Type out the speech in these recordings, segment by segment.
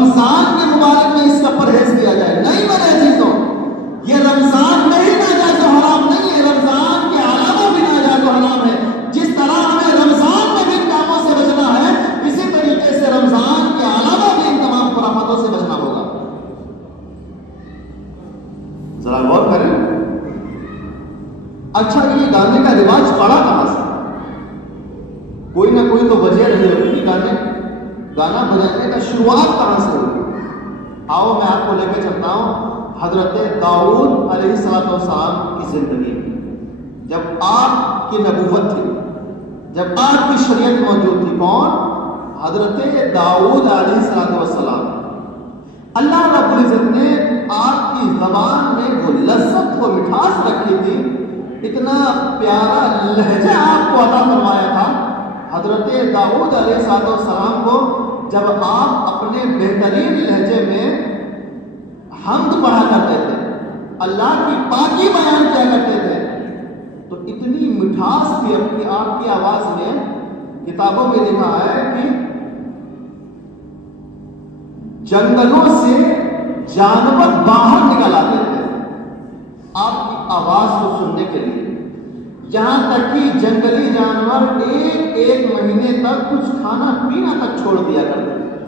رمضان کے مبارک میں اس کا پرہیز کیا جائے. نہیں میرے عزیزوں، یہ رمضان میں ہی ناجائز و حرام نہیں ہے، رمضان کے علاوہ بھی ناجائز و حرام ہے. جس طرح ہمیں رمضان میں بھی ان کاموں سے بچنا ہے، اسی طریقے سے رمضان کے علاوہ بھی ان تمام خرافاتوں سے بچنا ہوگا. ذرا غور کریں. اچھا، یہ گانے کا رواج پڑا کہاں سے؟ کوئی نہ کوئی تو وجہ رہی ہوگی. گانا بجانے کا شروعات کہاں سے ہوگی؟ آؤ میں آپ کو لے کے چلتا ہوں حضرت داؤد علیہ السلام کی زندگی. جب آپ کی نبوت تھی، جب آپ کی شریعت موجود تھی، کون؟ حضرت داؤد علیہ السلام. اللہ رب العزت نے آپ کی زبان میں وہ لذت، وہ مٹھاس رکھی تھی، اتنا پیارا لہجہ آپ کو عطا فرمایا تھا. حضرت داؤد علیہ السلام کو جب آپ اپنے بہترین لہجے میں حمد پڑھا کرتے تھے، اللہ کی پاکی بیان کیا کرتے تھے، تو اتنی مٹھاس تھی اپنی آپ کی آواز میں. کتابوں میں لکھا ہے کہ جنگلوں سے جانور باہر نکل آتے تھے آپ کی آواز کو سننے کے لیے، یہاں تک کہ جنگلی جانور ایک مہینے تک کچھ کھانا پینا تک چھوڑ دیا کرتے تھے.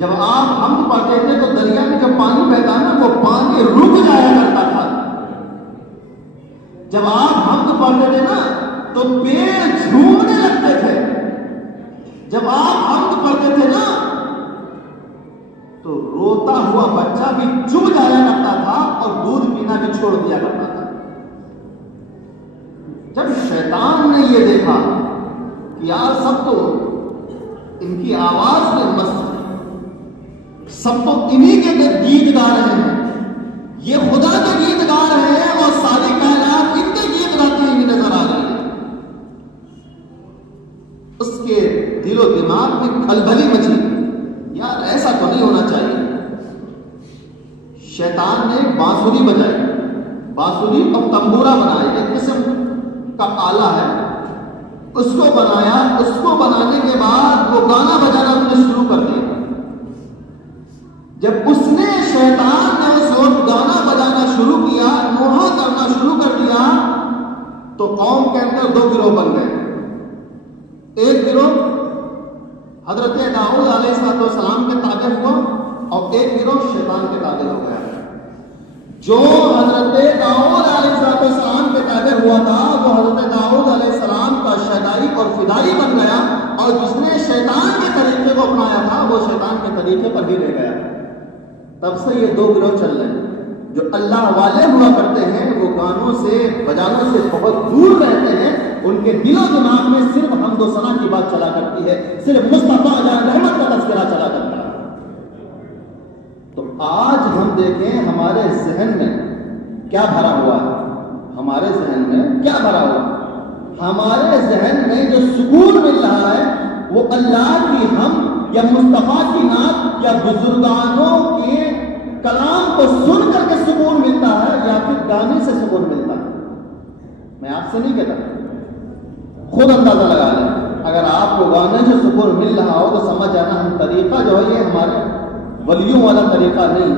جب آپ حمد پڑھتے تھے تو دریا میں جب پانی بہتا نا، وہ پانی رک جایا کرتا تھا. جب آپ حمد پڑھتے تھے نا تو پیڑ جھومنے لگتے تھے. جب آپ حمد پڑھتے تھے نا تو روتا ہوا بچہ بھی چپ جایا کرتا تھا اور دودھ پینا بھی چھوڑ دیا کرتا تھا. جب شیطان نے یہ دیکھا کہ یار سب تو ان کی آواز میں مست ہے، سب تو انہی کے گیت گا رہے ہیں، یہ خدا کے گیت گا رہے ہیں اور ساری کائنات ان کے گیت گاتی ہوئی نظر آ رہی ہے، اس کے دل و دماغ میں کھلبلی مچی. یار ایسا تو نہیں ہونا چاہیے. شیطان نے بانسری بجائی، بانسری اور تمبورا بنایا، ایک قسم کا آلہ ہے، اس کو بنایا. اس کو بنانے کے بعد وہ گانا بجانا اس نے شروع کر دیا. جب اس نے شیطان نے اس وقت گانا بجانا شروع کیا، نوحہ کرنا شروع کر دیا، تو قوم کے اندر دو گروہ بن گئے. ایک گروہ حضرت داؤد علیہ السلام کے تابع ہوا اور ایک گروہ شیطان کے تابع ہو گیا. جو حضرت داؤد علیہ السلام کے تابع ہوا تھا وہ حضرت داؤد علیہ السلام کا شیدائی اور فدائی بن گیا، اور جس نے شیطان کے طریقے کو اپنایا تھا وہ شیطان کے طریقے پر ہی رہ گیا. تب سے یہ دو گروہ چل رہے ہیں. جو اللہ والے ہوا کرتے ہیں وہ گانوں سے بجانوں سے بہت دور رہتے ہیں، ان کے دل و دماغ میں صرف حمد و ثنا کی بات چلا کرتی ہے، صرف مصطفیٰ جان رحمت کا تذکرہ چلا کرتا ہے. تو آج ہم دیکھیں ہمارے ذہن میں کیا بھرا ہوا ہے. ہمارے ذہن میں کیا بھرا ہوا ہے؟ ہمارے ذہن میں جو سکون مل رہا ہے وہ اللہ کی حمد یا مصطفیٰ کی نعت یا بزرگانوں کے کلام کو سن کر کے سکون ملتا ہے، یا پھر گانے سے سکون ملتا ہے. میں آپ سے نہیں کہتا، خود اندازہ لگا لیں. اگر آپ کو گانے سے سکون مل رہا ہو تو سمجھ جانا ہم طریقہ جو ہے یہ ہمارے ولیوں والا طریقہ نہیں،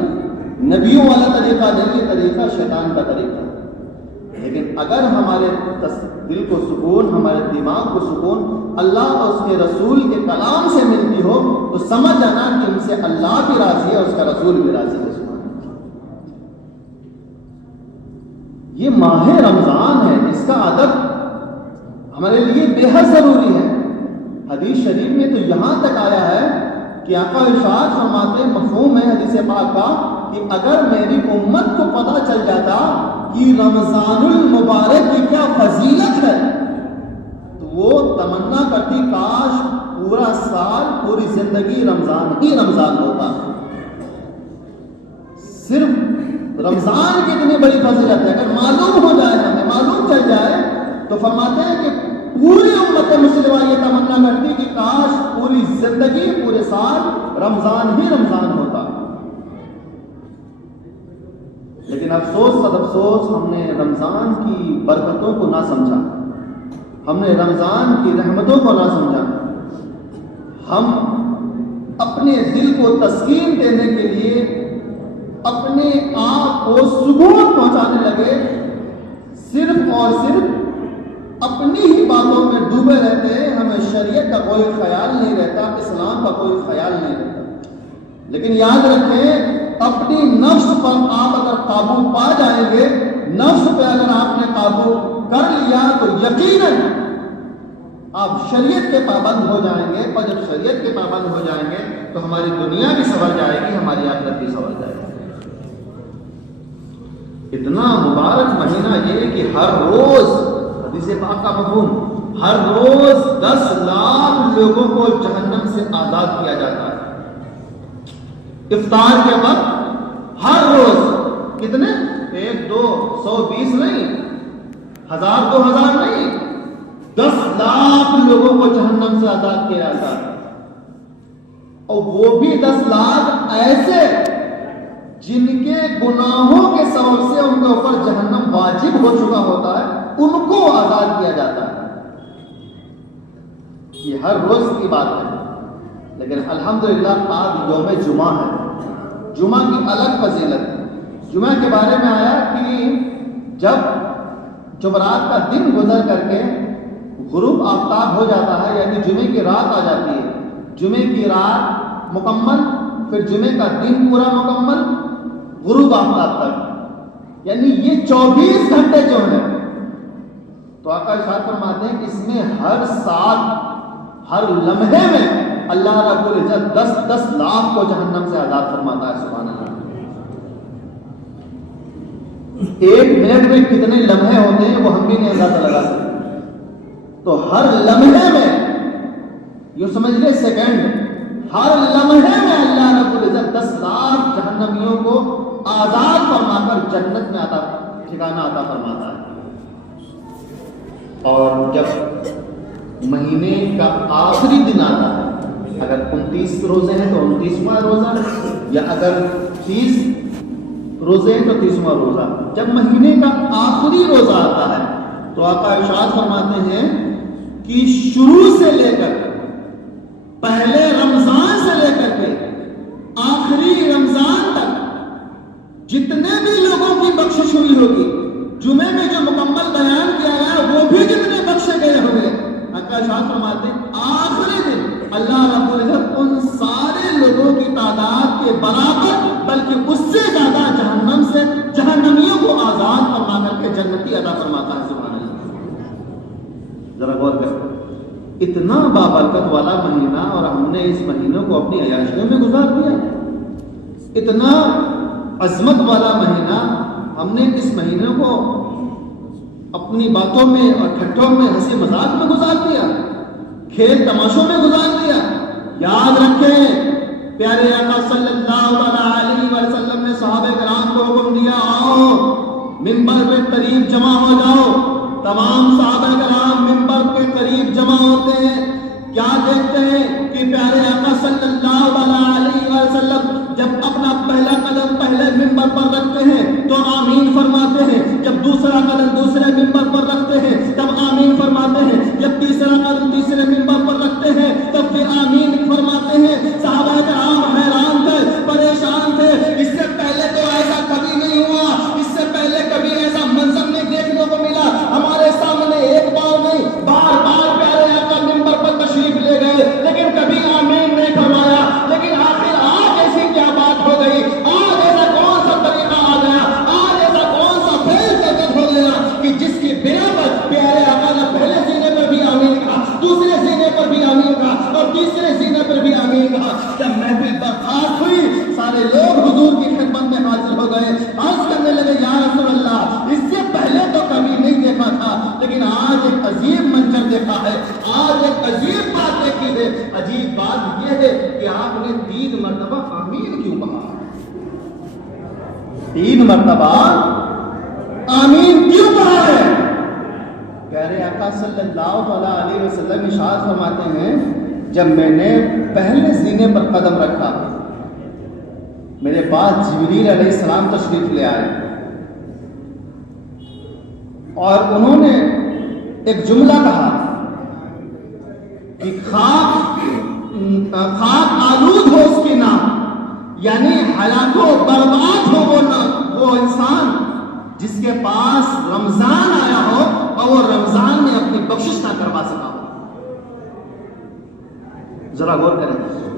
نبیوں والا طریقہ نہیں، یہ طریقہ شیطان کا طریقہ ہے. لیکن اگر ہمارے دل کو سکون، ہمارے دماغ کو سکون اللہ اور اس کے رسول کے کلام سے ملتی ہو تو سمجھ جانا کہ ان سے اللہ بھی راضی ہے، اس کا رسول بھی راضی ہے. یہ ماہ رمضان ہے، اس کا ادب ہمارے لیے بے حد ضروری ہے. حدیث شریف میں تو یہاں تک آیا ہے کہ آقا ارشاد فرماتے، مفہوم ہے حدیث پاک کا، کہ اگر میری امت کو پتہ چل جاتا کہ رمضان المبارک کی کیا فضیلت ہے تو وہ تمنا کرتی کاش پورا سال، پوری زندگی رمضان ہی رمضان ہوتا. صرف رمضان کی اتنی بڑی فضیلت ہے، اگر معلوم ہو جائے، ہمیں معلوم چل جائے تو فرماتے ہیں کہ پوری امت مسلمہ یہ تمنا کرتی کہ کاش پوری زندگی، پورے سال رمضان ہی رمضان ہوتا. لیکن افسوس صد افسوس، ہم نے رمضان کی برکتوں کو نہ سمجھا، ہم نے رمضان کی رحمتوں کو نہ سمجھا. ہم اپنے دل کو تسکین دینے کے لیے اپنے آپ کو سکون پہنچانے لگے، صرف اور صرف اپنی ہی باتوں میں ڈوبے رہتے ہیں، ہمیں شریعت کا کوئی خیال نہیں رہتا، اسلام کا کوئی خیال نہیں رہتا۔ لیکن یاد رکھیں، اپنی نفس پر آپ اگر قابو پا جائیں گے، نفس پہ اگر آپ نے قابو کر لیا تو یقیناً آپ شریعت کے پابند ہو جائیں گے، اور جب شریعت کے پابند ہو جائیں گے تو ہماری دنیا بھی سنور جائے گی، ہماری آخرت بھی سنور جائے گی۔ اتنا مبارک مہینہ یہ کہ ہر روز، حدیث پاک کا مفہوم، ہر روز 10 لاکھ لوگوں کو جہنم سے آزاد کیا جاتا ہے۔ افطار کے وقت ہر روز کتنے؟ 1 2 120 نہیں، 1000 2000 نہیں، 10 لاکھ لوگوں کو جہنم سے آزاد کیا جاتا ہے، اور وہ بھی 10 لاکھ ایسے جن کے گناہوں کے سبب سے ان کے اوپر جہنم واجب ہو چکا ہوتا ہے، ان کو آزاد کیا جاتا ہے۔ یہ ہر روز کی بات ہے، لیکن الحمدللہ آج یوم جمعہ ہے، جمعہ کی الگ فضیلت ہے۔ جمعہ کے بارے میں آیا کہ جب جمعرات کا دن گزر کر کے غروب آفتاب ہو جاتا ہے، یعنی جمعے کی رات آ جاتی ہے، جمعے کی رات مکمل، پھر جمعے کا دن پورا مکمل، غروب آفتاب تک، یعنی یہ 24 گھنٹے جو ہیں، تو آقا ارشاد فرماتے ہیں کہ اس میں ہر ساتھ، ہر لمحے میں اللہ رب العزت 10 لاکھ کو جہنم سے آزاد فرماتا ہے۔ سبحان اللہ۔ 1 منٹ میں کتنے لمحے ہوتے ہیں وہ ہم بھی نہیں اندازہ لگا سکتے، تو ہر لمحے میں، یوں سمجھ لیں سیکنڈ، ہر لمحے میں اللہ رب العزت 10 لاکھ جہنمیوں کو آزاد فرما کر جنت میں ٹھکانہ عطا فرماتا ہے۔ اور جب مہینے کا آخری دن آتا ہے، اگر 29 روزے ہیں تو 29واں روزہ، یا اگر 30 روزے ہیں تو 30واں روزہ، جب مہینے کا آخری روزہ آتا ہے تو آقا ارشاد فرماتے ہیں کہ شروع سے لے کر پہلے رمضان سے لے کر کے آخری رمضان تک جتنے بھی لوگوں کی بخشش ہوئی ہوگی، جمعے میں جو مکمل بیان کیا گیا وہ بھی جتنے بخشے گئے ہوں گے، آقا ارشاد فرماتے ہیں آخری دن اللہ رب العزت ان سارے لوگوں کی تعداد کے برابر بلکہ اس سے زیادہ جہنم سے جہنمیوں کو آزاد فرما کر کے جنتی عطا فرماتا ہے۔ سبحان اللہ۔ ذرا غور کریں، اتنا بابرکت والا مہینہ اور ہم نے اس مہینوں کو اپنی عیاشیوں میں گزار دیا، اتنا عظمت والا مہینہ ہم نے اس مہینے کو اپنی باتوں میں اور ٹھٹھوں میں، ہنسی مذاق میں گزار دیا، کھیل تماشوں میں گزار دیا۔ یاد رکھیں، پیارے آقا صلی اللہ علیہ وسلم نے صحابہ کرام کو حکم دیا، آؤ منبر کے قریب جمع ہو جاؤ۔ تمام صحابہ کرام منبر کے قریب جمع ہوتے ہیں، کیا دیکھتے ہیں کہ پیارے آقا صلی اللہ علیہ وسلم جب اپنا پہلا قدم پہلے منبر پر رکھتے ہیں تو آمین فرماتے ہیں، جب دوسرا قدم دوسرے منبر پر رکھتے ہیں تب آمین فرماتے ہیں، جب تیسرا قدم تیسرے منبر پر رکھتے ہیں تب پھر آمین فرماتے ہیں۔ صحابہ کرام حیران تھے، پریشان تھے، اس سے پہلے تو ایسا کبھی نہیں ہوا، اس سے پہلے کبھی ایسا منظر نہیں دیکھنے کو ملا، ہمارے سامنے ایک بار نہیں بار بار پیارے آقا منبر پر تشریف لے گئے لیکن کبھی آمین نہیں فرمایا۔ لیکن آخر آج ایسی کیا بات ہو گئی، آج ایسا کون سا طریقہ آ گیا، آج ایسا کون سا فعل طاقت ہو گیا کہ جس کی بنا پر پیارے آقا نے پہلے سینے پر بھی آمین کہا، دوسرے سینے پر بھی آمین کہا اور تیسرے سینے پر بھی آمین کہا۔ جب محفل برخاست ہوئی سارے لوگ حضور کی خدمت میں حاضر ہو گئے، عرض کرنے لگے یا رسول اللہ، اس سے پہلے تو کبھی نہیں دیکھا تھا لیکن آج ایک عجیب منظر دیکھا ہے، آج ایک عجیب بات دیکھی ہے۔ عجیب بات یہ ہے کہ آپ نے 3 مرتبہ آمین کیوں کہا؟ 3 مرتبہ آمین کیوں کہا ہے؟ پیارے آقا صلی اللہ علیہ وسلم ارشاد فرماتے ہیں، جب میں نے پہلے سینے پر قدم رکھا میرے پاس جبریل علیہ السلام تشریف لے آئے اور انہوں نے ایک جملہ کہا کہ خاک آلود ہو اس کی یعنی ہلاک و برباد ہو وہ انسان جس کے پاس رمضان آیا ہو اور وہ رمضان میں اپنی بخشش نہ کروا سکا ہو. ذرا غور کریں.